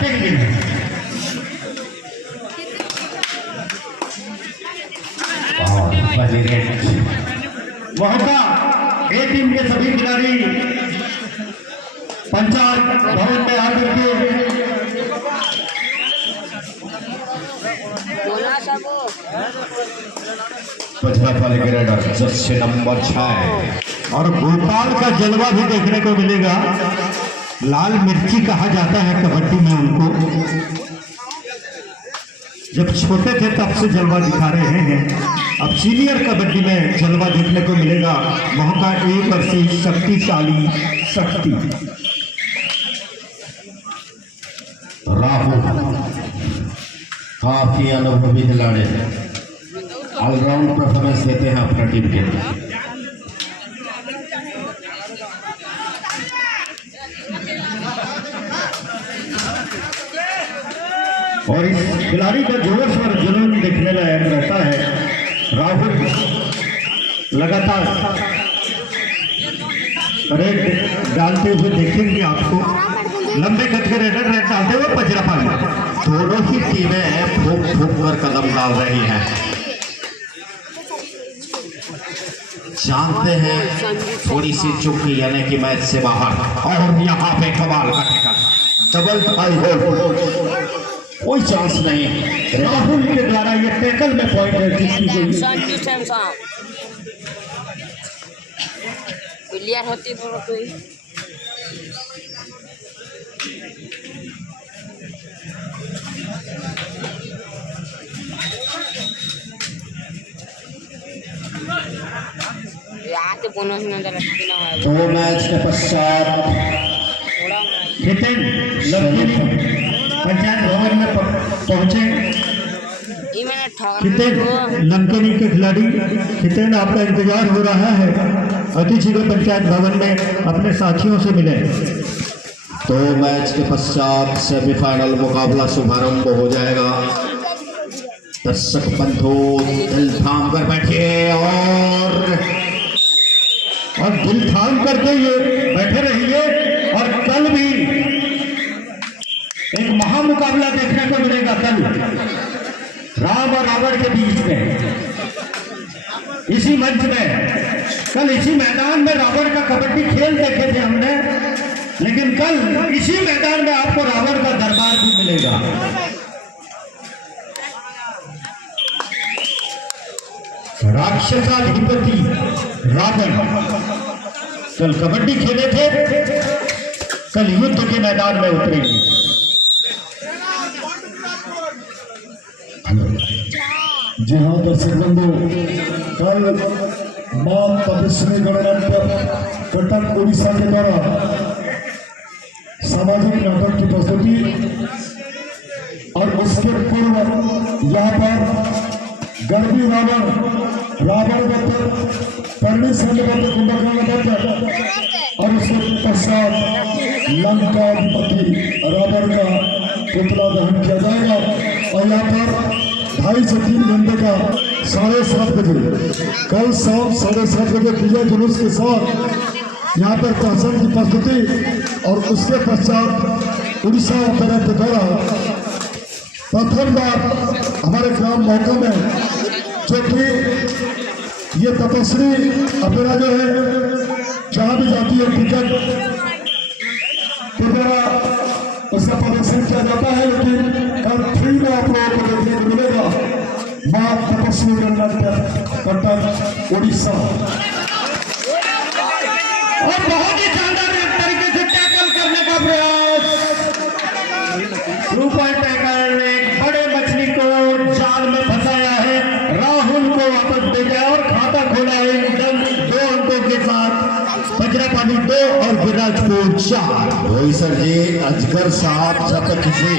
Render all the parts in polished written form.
हटेंगे नहीं। पहली रेड मौका ए टीम के सभी खिलाड़ी पंचायत भवन में आकर के पचरा वाले ग्रेडर जर्सी नंबर 6 और भोपाल का जलवा भी देखने को मिलेगा। लाल मिर्ची कहा जाता है कबड्डी में उनको। जब छोटे थे तब से जलवा दिखा रहे हैं। अब सीनियर कबड्डी में जलवा देखने को मिलेगा। मौका एक वर्षीय शक्तिशाली शक्ति राहुल काफी अनुभवी खिलाड़ी ऑलराउंड परफॉर्मेंस देते हैं अपना टीम के लिए। और इस खिलाड़ी का जोश और जुनून देखने लायक रहता है। राहुल लगातार रेड डालते हुए देखेंगे आपको। लंबे कद के रेड डालते हुए पचरा पाली। दोनों ही टीमें फूक फूक कर कदम डाल रही हैं। जानते हैं थोड़ी सी चुकी यानी कि मैच से बाहर। और यहाँ पे कमाल का टैकल डबल टाई हो, कोई चांस नहीं। राहुल के द्वारा ये टैकल में पॉइंट है क्लियर होती तो कोई दो मैच के पश्चात हितेन पंचायत भवन में पहुंचे। हितेन लंकनी के खिलाड़ी हितेन आपका इंतजार हो रहा है। अति शीघ्र पंचायत भवन में अपने साथियों से मिले। दो मैच के पश्चात सेमीफाइनल मुकाबला शुभारंभ हो जाएगा। दर्शक बंधु दिल थाम कर बैठिए और दिल थाम करके ये बैठे रहिए। और कल भी एक महामुकाबला देखने को मिलेगा। कल राम और रावण के बीच में इसी मंच में कल इसी मैदान में रावण का कबड्डी खेल देखे थे हमने। लेकिन कल इसी मैदान में आपको रावण का दरबार भी मिलेगा। राक्षसाधिपति रावण कल कबड्डी खेले थे, कल युद्ध के मैदान में उतरेंगे। जी हाँ दर्शक बंधु, कल मां तपस्वी गणनाट्य कटक उड़ीसा के द्वारा सामाजिक नाटक की प्रस्तुति और उसके पूर्व यहाँ पर गर्भी रावण परणी संबंध कुंभकर्ण और उसके पश्चात लंकाधिपति रावण का पुतला दहन किया जाएगा। और यहाँ पर 2:30 से 3 घंटे का 7:30 बजे कल शाम 7:30 बजे विजय जुलूस के साथ यहाँ पर प्रहसन की प्रस्तुति और उसके पश्चात उड़ीसा ऑपेरा के द्वारा प्रथम बार हमारे ग्राम मौका में जो कि ये तपस्वी ऑपेरा जो है जहाँ भी जाती है टिकट के द्वारा उसका प्रदर्शन किया जाता है। लेकिन कल फ्री में आप लोगों को देखने को मिलेगा मां तपस्वी गणनाट्य कटक उड़ीसा। और बहुत ही शानदार तरीके से टैकल करने का प्रयास। सुपर टैकल एक बड़े मछली को जाल में फंसाया है। राहुल को वापस भेजा और खाता खोला है एकदम 2 अंकों के साथ। पचरापाली 2 और विराजपुर 4। वही सर जी, अजगर साहब जब तक किसी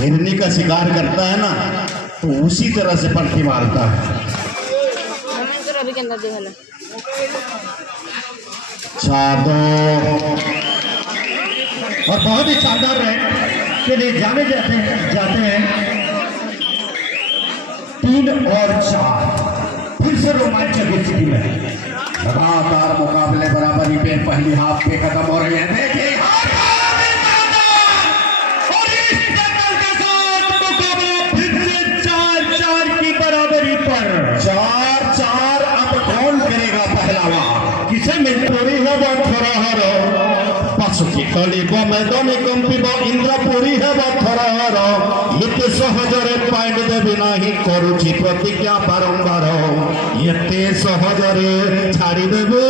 हिरनी का शिकार करता है ना तो उसी तरह से पलटी मारता है। और बहुत ही शानदार रैंक के लिए जाते हैं 3 और 4। फिर से रोमांचक स्थिति में लगातार मुकाबले बराबरी पे पहली हाफ पे खत्म हो रही है। देखिए सुखी कलिब मैदानी कंपिब इंद्रपुरी हेब थरहर एते सहजरे पाइंड देबी नाही करूची प्रतिज्ञा बारंबार एते सहजरे छाड़ी देबी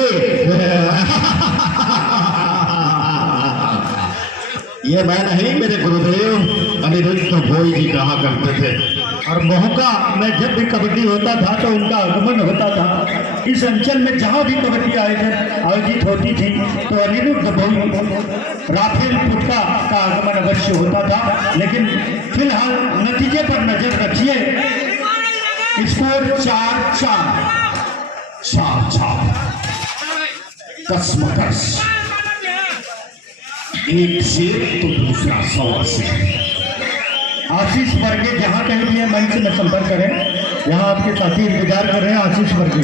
ये मैं नहीं, मेरे गुरुदेव अनिरुद्ध भोई जी कहा करते थे। और मौका में जब भी कबड्डी होता था तो उनका आगमन होता था। इस अंचल में जहाँ भी कबड्डी आयोजित होती थी तो अनिरुद्ध भोई राफेल पुटका का आगमन अवश्य होता था। लेकिन फिलहाल नतीजे पर नजर रखिए। स्कोर 4-4 कसमकस, एक से तो दूसरा 100 से। आशीष वर्गे जहाँ कहीं भी है मंच में संपर्क करें। यहाँ आपके साथी इंतजार कर रहे हैं आशीष वर्गे।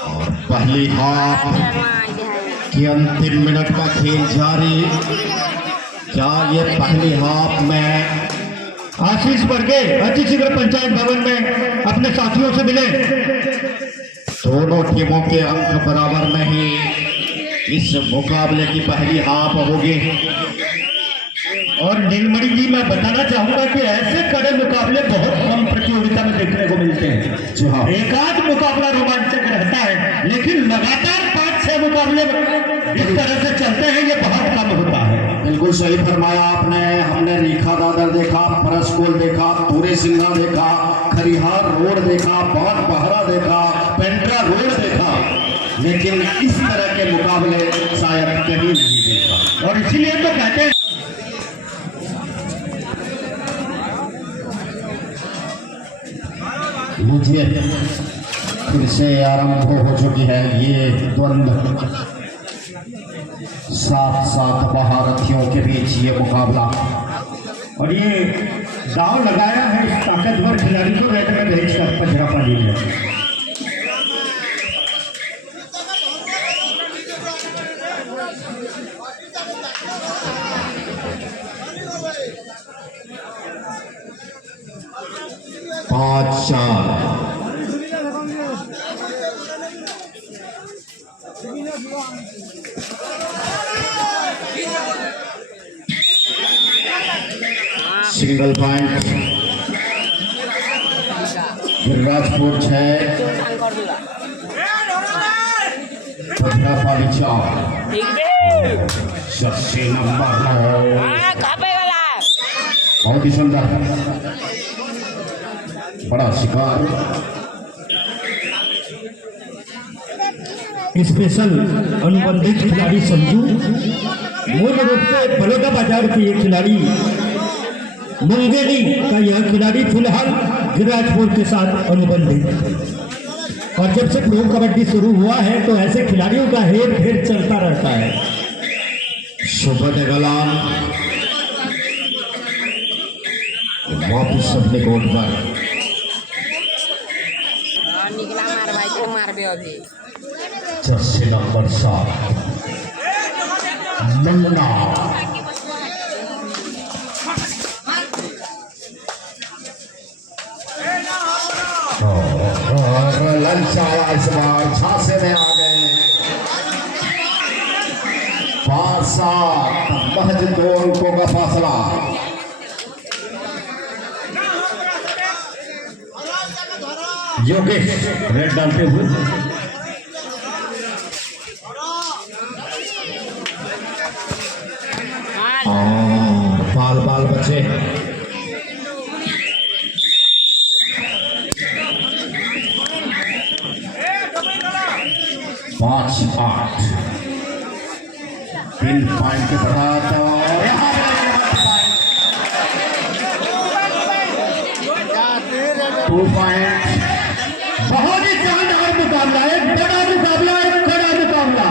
और पहली हाफ की अंतिम मिनट का खेल जारी। क्या ये पहली हाफ में आशीष वर्गे अतिशीघ्र पंचायत भवन में अपने साथियों से मिले। दोनों टीमों के अंक बराबर नहीं। इस मुकाबले की पहली हाफ होगी। और नीलमणि जी, मैं बताना चाहूंगा कि ऐसे कड़े मुकाबले बहुत कम प्रतियोगिता में देखने को मिलते हैं। जी हाँ, एक आध मुकाबला रोमांचक रहता है, लेकिन लगातार 5-6 मुकाबले इस तरह से चलते हैं, ये बहुत कम होता है। बिल्कुल सही फरमाया आपने। हमने रेखा दादर देखा, परसकोल देखा, तूरे सिंघा देखा, खरिहार रोड देखा, बाग बहरा देखा, पेंट्रा रोड देखा, लेकिन इस तरह के मुकाबले शायद कहीं नहीं देखा। और इसीलिए तो कहते हैं लीजिए, फिर से आरंभ हो चुकी है ये द्वंद्व। 7 महारथियों के बीच ये मुकाबला। और ये दांव लगाया है इस ताकतवर खिलाड़ी को रेड में भेज कर पचरापाली में। Single point Girirajpur 6 Pachrapali 4। 80 number बहुत ही सुंदर, बड़ा शिकार। स्पेशल अनुबंधित खिलाड़ी संजू, मूल रूप से बड़ौदा बाजार की एक खिलाड़ी मुंगेली का यह खिलाड़ी फिलहाल गिरिराजपुर के साथ अनुबंधित। और जब से प्रो कबड्डी शुरू हुआ है तो ऐसे खिलाड़ियों का हेर फेर चलता रहता है। सुबह गलान वापिस अपने कोर्ट पर। निकला मार भाई को मार भी अभी। 80 नंबर 7 मुन्ना। और लंच आया इस बार, छासे में आ गए। 5-7 महज 2 अंकों का फासला। योगेश रेड डालते हुए और बाल बचे। पाँच 8 3 पॉइंट के बढ़ाता और यहाँ 2 पॉइंट। बहुत ही शानदार मुकाबला, एक बड़ा मुकाबला, एक बड़ा मुकाबला।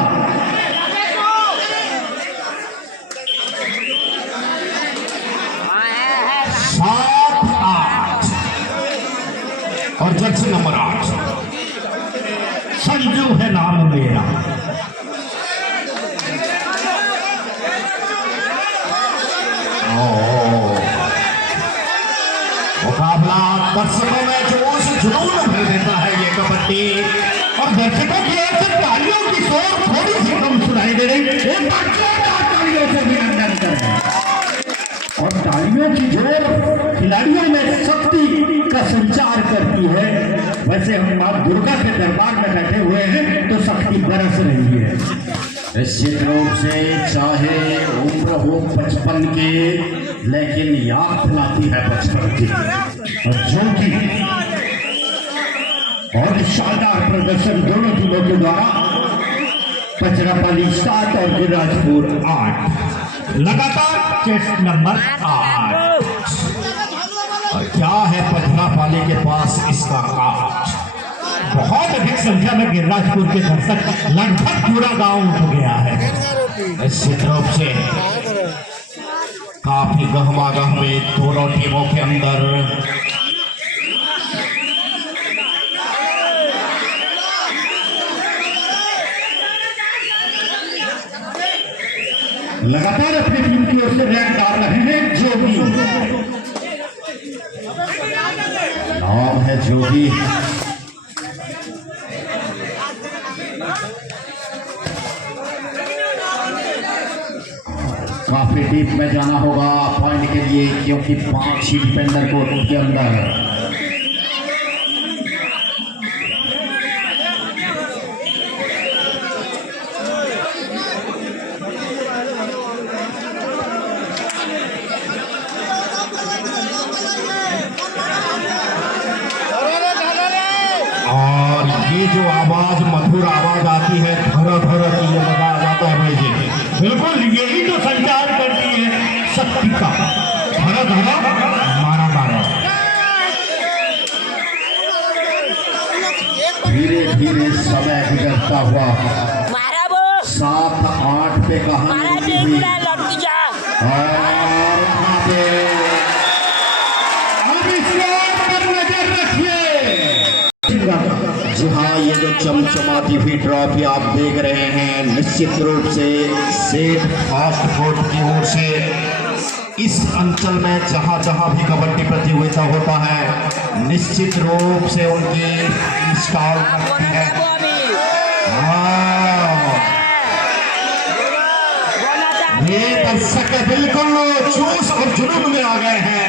सात 8 और जर्सी नंबर 8 संजू है नाम मेरा। मुकाबला दर्शकों में जोश जुनून भर देता है ये कबड्डी। और दर्शकों की ओर से तालियों की शोर थोड़ी सी कम सुनाई दे रही। एक बार जोरदार तालियों से अभिनंदन करें। और तालियों की जोर खिलाड़ियों में शक्ति का संचार करती है। वैसे हम मां दुर्गा के दरबार में बैठे हुए हैं तो शक्ति बरस रही है। निश्चित रूप से चाहे उम्र हो 55 की, लेकिन याद दिलाती है बचपन की। और जो कि और शानदार प्रदर्शन दोनों टीमों के द्वारा। पचरापाली 7 और गिरिराजपुर 8, लगातार टेस्ट नंबर 8। और क्या है पचरापाली के पास इसका काट। बहुत अधिक संख्या में गिरिराजपुर के दर्शक, लगभग पूरा गांव उठ गया है। निश्चित रूप से काफी गहमागह में दोनों टीमों के अंदर। लगातार अपनी टीम की ओर से रैंक डाल रहे हैं जोगी। नाम है जोगी। काफी डीप में जाना होगा पॉइंट के लिए, क्योंकि 5 ही डिफेंडर को के अंदर। और ये जो आवाज, मधुर आवाज आती है, धरा धरा की ये मजा आ जाता है भाई जी। बिल्कुल यही तो संचार करती है शक्ति का। धरा धरा मारा मारा। धीरे धीरे समय गुजरता हुआ मारा वो 7-8 पे मारा कहानी दे हुई। पूरा लड़की जा और वहाँ पे अब इस बात पर नजर रखिए। जी हाँ, ये जो चमचमाती हुई ट्रॉफी आप देख रहे हैं, निश्चित रूप से सेठ फास्ट फूड की ओर से इस अंचल में जहाँ जहाँ भी कबड्डी प्रतियोगिता होता है, निश्चित रूप से उनकी इंस्टॉल करती है। वो अभी हाँ, ये दर्शक बिल्कुल जोश और जुनून में आ गए हैं।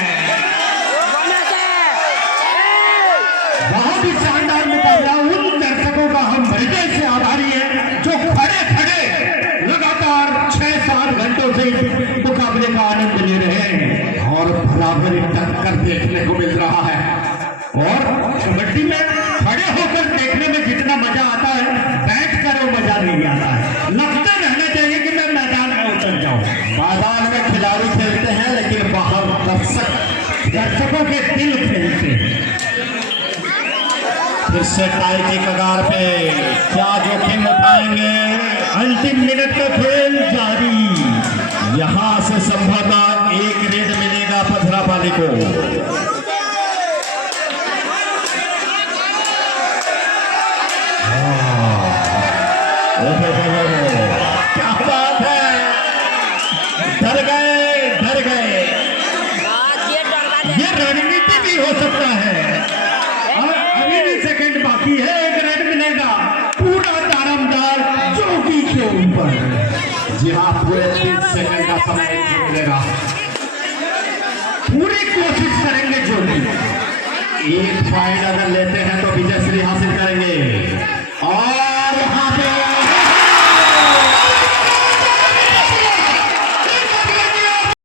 बहुत ही शानदार मुकाबला। उन दर्शकों का हम हृदय से आभारी हैं जो खड़े खड़े लगातार 6-7 घंटों से मुकाबले का आनंद ले रहे हैं। और बराबरी टक्कर देखने को मिल रहा है। और कबड्डी में खड़े होकर देखने में जितना मजा आता है, बैठ कर वो मजा नहीं आता है। लगता रहना चाहिए कि मैं मैदान में उतर जाऊं। मैदान में खिलाड़ी खेलते हैं, लेकिन बाहर दर्शकों के दिल खेलते हैं। फिर से टाई की कगार पे क्या जोखिम उठाएंगे। अंतिम मिनट का खेल जारी। यहाँ से संभवतः एक रेड मिलेगा पथरापाली को। क्या बात है, डर गए, डर गए। ये रणनीति भी हो सकता है। अभी भी सेकंड बाकी है, एक रेड मिलेगा। पूरा दारमदार जोगी के ऊपर। जी हाँ, पूरे 3 सेकंड का समय मिलेगा। पूरी कोशिश करेंगे जोगी। एक पॉइंट अगर लेते हैं